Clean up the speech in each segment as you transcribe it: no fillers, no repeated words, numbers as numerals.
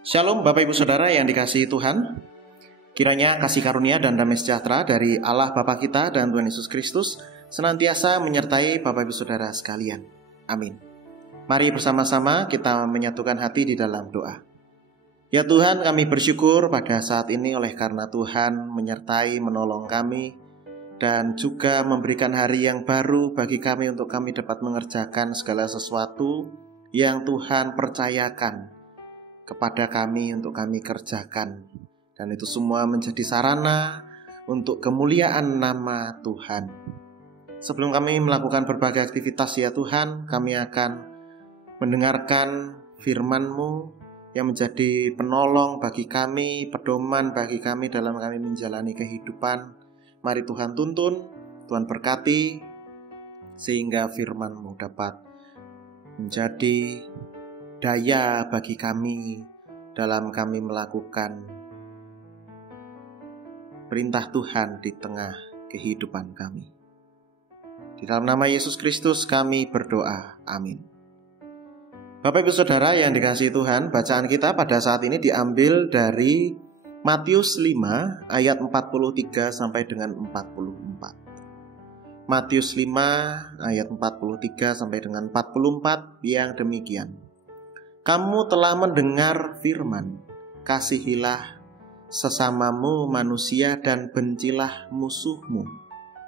Shalom Bapak Ibu Saudara yang dikasihi Tuhan. Kiranya kasih karunia dan damai sejahtera dari Allah Bapa kita dan Tuhan Yesus Kristus senantiasa menyertai Bapak Ibu Saudara sekalian. Amin. Mari bersama-sama kita menyatukan hati di dalam doa. Ya Tuhan, kami bersyukur pada saat ini oleh karena Tuhan menyertai, menolong kami, dan juga memberikan hari yang baru bagi kami untuk kami dapat mengerjakan segala sesuatu yang Tuhan percayakan kepada kami untuk kami kerjakan. Dan itu semua menjadi sarana untuk kemuliaan nama Tuhan. Sebelum kami melakukan berbagai aktivitas ya Tuhan, kami akan mendengarkan firman-Mu yang menjadi penolong bagi kami, pedoman bagi kami dalam kami menjalani kehidupan. Mari Tuhan tuntun, Tuhan berkati, sehingga firman-Mu dapat menjadi daya bagi kami dalam kami melakukan perintah Tuhan di tengah kehidupan kami. Di dalam nama Yesus Kristus kami berdoa. Amin. Bapak Ibu Saudara yang dikasihi Tuhan, bacaan kita pada saat ini diambil dari Matius 5 ayat 43 sampai dengan 44. Matius 5 ayat 43 sampai dengan 44 yang demikian. Kamu telah mendengar firman, kasihilah sesamamu manusia dan bencilah musuhmu.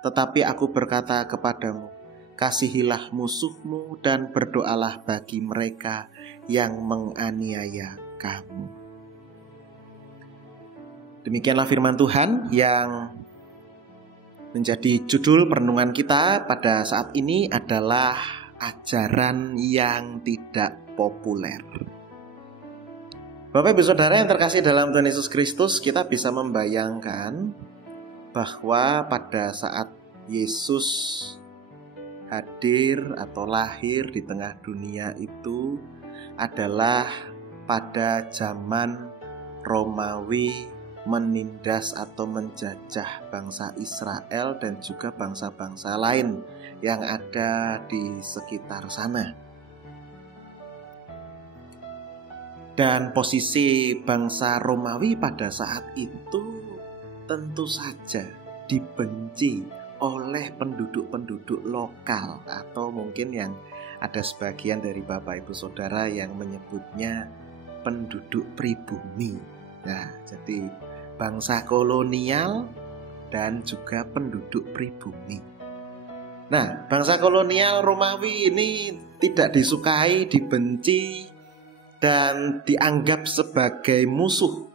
Tetapi aku berkata kepadamu, kasihilah musuhmu dan berdoalah bagi mereka yang menganiaya kamu. Demikianlah firman Tuhan yang menjadi judul perenungan kita pada saat ini adalah ajaran yang tidak populer. Bapak Ibu Saudara yang terkasih dalam Tuhan Yesus Kristus, kita bisa membayangkan bahwa pada saat Yesus hadir atau lahir di tengah dunia itu adalah pada zaman Romawi menindas atau menjajah bangsa Israel dan juga bangsa-bangsa lain yang ada di sekitar sana. Dan posisi bangsa Romawi pada saat itu tentu saja dibenci oleh penduduk-penduduk lokal, atau mungkin yang ada sebagian dari Bapak Ibu Saudara yang menyebutnya penduduk pribumi. Nah, jadi bangsa kolonial dan juga penduduk pribumi. Nah, bangsa kolonial Romawi ini tidak disukai, dibenci, dan dianggap sebagai musuh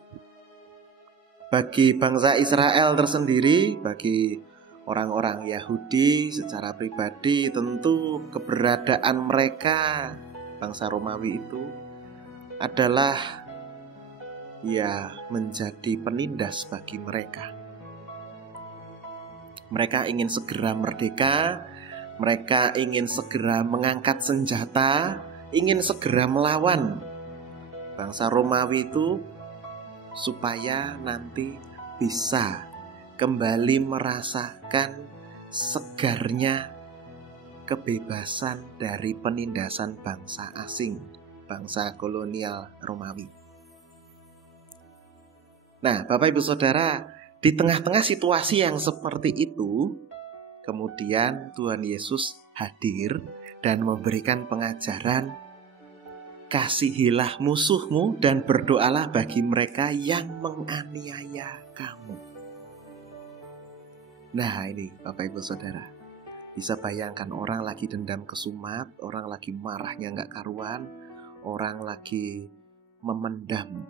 bagi bangsa Israel tersendiri. Bagi orang-orang Yahudi secara pribadi, tentu keberadaan mereka, bangsa Romawi itu adalah menjadi penindas bagi mereka. Mereka ingin segera merdeka, mereka ingin segera mengangkat senjata, ingin segera melawan bangsa Romawi itu supaya nanti bisa kembali merasakan segarnya kebebasan dari penindasan bangsa asing, bangsa kolonial Romawi. Nah, Bapak Ibu Saudara, di tengah-tengah situasi yang seperti itu, kemudian Tuhan Yesus hadir dan memberikan pengajaran, kasihilah musuhmu dan berdoalah bagi mereka yang menganiaya kamu. Nah, ini Bapak Ibu Saudara, bisa bayangkan orang lagi dendam kesumat, orang lagi marahnya gak karuan, orang lagi memendam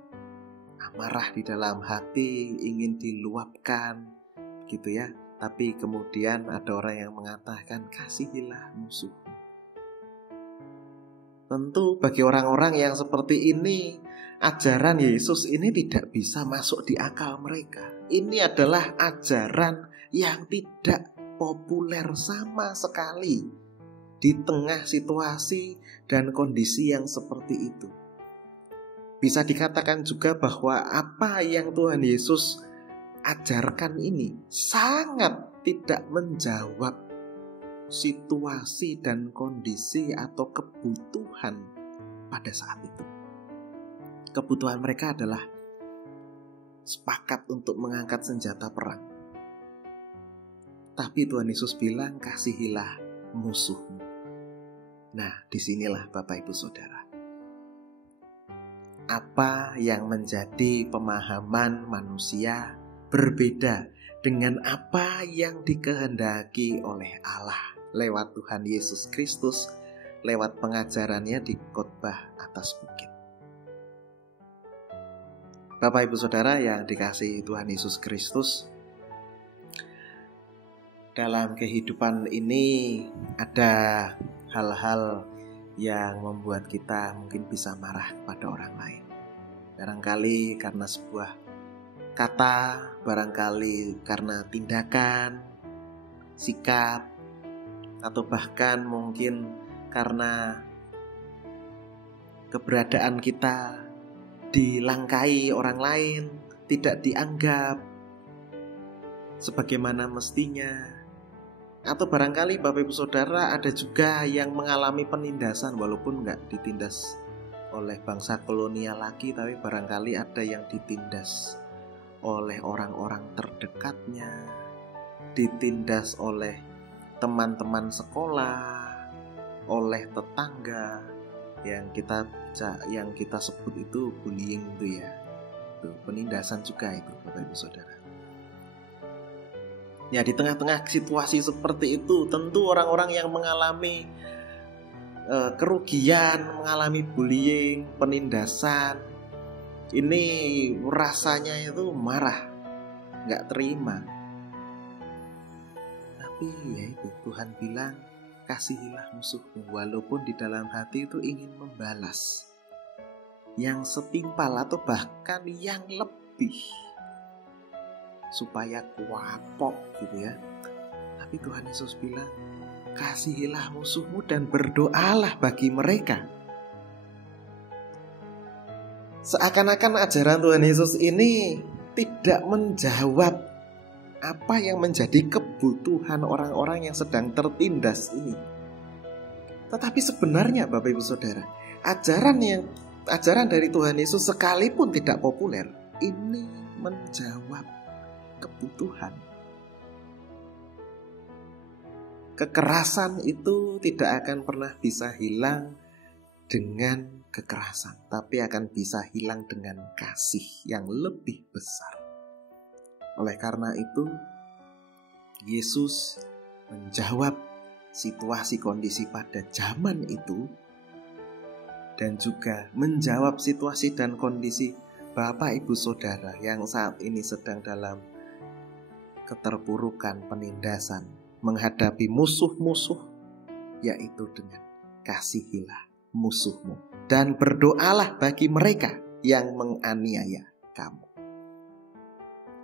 amarah di dalam hati, ingin diluapkan gitu ya. Tapi kemudian ada orang yang mengatakan, kasihilah musuhmu. Tentu bagi orang-orang yang seperti ini, ajaran Yesus ini tidak bisa masuk di akal mereka. Ini adalah ajaran yang tidak populer sama sekali di tengah situasi dan kondisi yang seperti itu. Bisa dikatakan juga bahwa apa yang Tuhan Yesus ajarkan ini sangat tidak menjawab situasi dan kondisi atau kebutuhan pada saat itu. kebutuhan mereka adalah sepakat untuk mengangkat senjata perang. Tapi Tuhan Yesus bilang, kasihilah musuhmu. Nah, disinilah Bapak Ibu Saudara, apa yang menjadi pemahaman manusia berbeda dengan apa yang dikehendaki oleh Allah lewat Tuhan Yesus Kristus, lewat pengajarannya di khotbah atas bukit. Bapak Ibu Saudara yang dikasihi Tuhan Yesus Kristus, dalam kehidupan ini ada hal-hal yang membuat kita mungkin bisa marah kepada orang lain. Barangkali karena sebuah kata, barangkali karena tindakan, sikap, atau bahkan mungkin karena keberadaan kita dilangkai orang lain, tidak dianggap sebagaimana mestinya. Atau barangkali Bapak Ibu Saudara ada juga yang mengalami penindasan, walaupun nggak ditindas oleh bangsa kolonial lagi, tapi barangkali ada yang ditindas oleh orang-orang terdekatnya, ditindas oleh teman-teman sekolah, oleh tetangga, yang kita sebut itu bullying itu ya. Itu penindasan juga itu Bapak Ibu Saudara. Ya, di tengah-tengah situasi seperti itu, tentu orang-orang yang mengalami kerugian, mengalami bullying, penindasan, ini rasanya itu marah, gak terima. Tapi ya itu, Tuhan bilang, kasihilah musuhmu, walaupun di dalam hati itu ingin membalas yang setimpal atau bahkan yang lebih, supaya kuapok gitu ya. Tapi Tuhan Yesus bilang, kasihilah musuhmu dan berdoalah bagi mereka. Seakan-akan ajaran Tuhan Yesus ini tidak menjawab apa yang menjadi kebutuhan orang-orang yang sedang tertindas ini. Tetapi sebenarnya Bapak Ibu Saudara, ajaran dari Tuhan Yesus sekalipun tidak populer, ini menjawab kebutuhan. Kekerasan itu tidak akan pernah bisa hilang dengan kekerasan, tapi akan bisa hilang dengan kasih yang lebih besar. Oleh karena itu, Yesus menjawab situasi kondisi pada zaman itu, dan juga menjawab situasi dan kondisi Bapak Ibu Saudara yang saat ini sedang dalam keterpurukan, penindasan, menghadapi musuh-musuh, yaitu dengan kasihilah musuhmu dan berdoalah bagi mereka yang menganiaya kamu.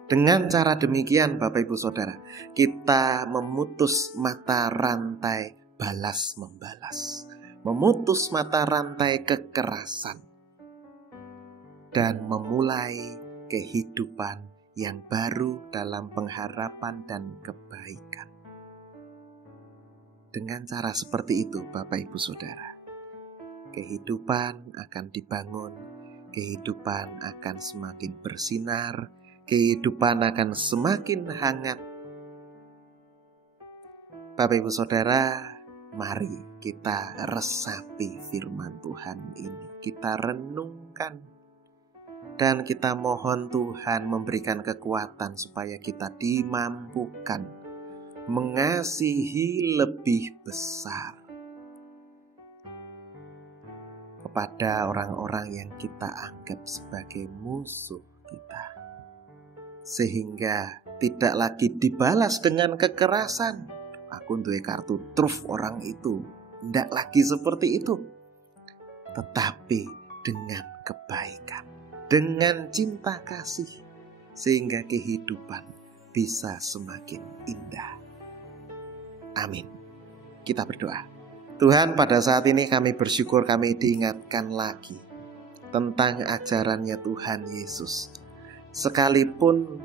Dengan cara demikian Bapak Ibu Saudara, kita memutus mata rantai balas membalas, memutus mata rantai kekerasan, dan memulai kehidupan yang baru dalam pengharapan dan kebaikan. Dengan cara seperti itu Bapak Ibu Saudara, kehidupan akan dibangun, kehidupan akan semakin bersinar, kehidupan akan semakin hangat. Bapak Ibu Saudara, mari kita resapi firman Tuhan ini, kita renungkan, dan kita mohon Tuhan memberikan kekuatan supaya kita dimampukan mengasihi lebih besar kepada orang-orang yang kita anggap sebagai musuh kita, sehingga tidak lagi dibalas dengan kekerasan. Aku duwe kartu truf orang itu, tidak lagi seperti itu, tetapi dengan kebaikan, dengan cinta kasih, sehingga kehidupan bisa semakin indah. Amin. Kita berdoa. Tuhan, pada saat ini kami bersyukur kami diingatkan lagi tentang ajarannya Tuhan Yesus. Sekalipun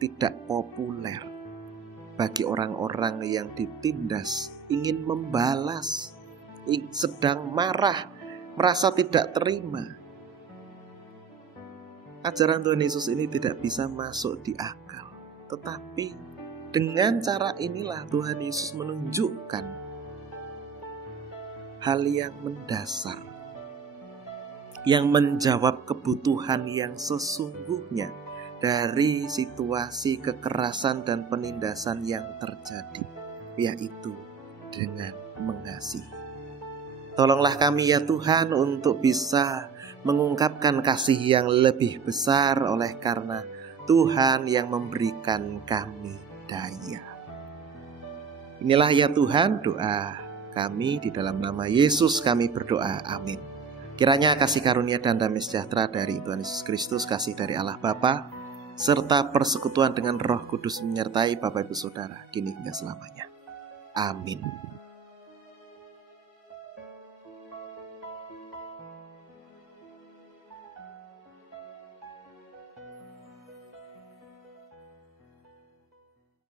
tidak populer bagi orang-orang yang ditindas, ingin membalas, sedang marah, merasa tidak terima. ajaran Tuhan Yesus ini tidak bisa masuk di akal. Tetapi dengan cara inilah Tuhan Yesus menunjukkan hal yang mendasar, yang menjawab kebutuhan yang sesungguhnya dari situasi kekerasan dan penindasan yang terjadi, yaitu dengan mengasihi. Tolonglah kami ya Tuhan untuk bisa mengungkapkan kasih yang lebih besar oleh karena Tuhan yang memberikan kami daya. Inilah ya Tuhan doa kami, di dalam nama Yesus kami berdoa, amin. Kiranya kasih karunia dan damai sejahtera dari Tuhan Yesus Kristus, kasih dari Allah Bapa, serta persekutuan dengan Roh Kudus menyertai Bapak Ibu Saudara kini hingga selamanya. Amin.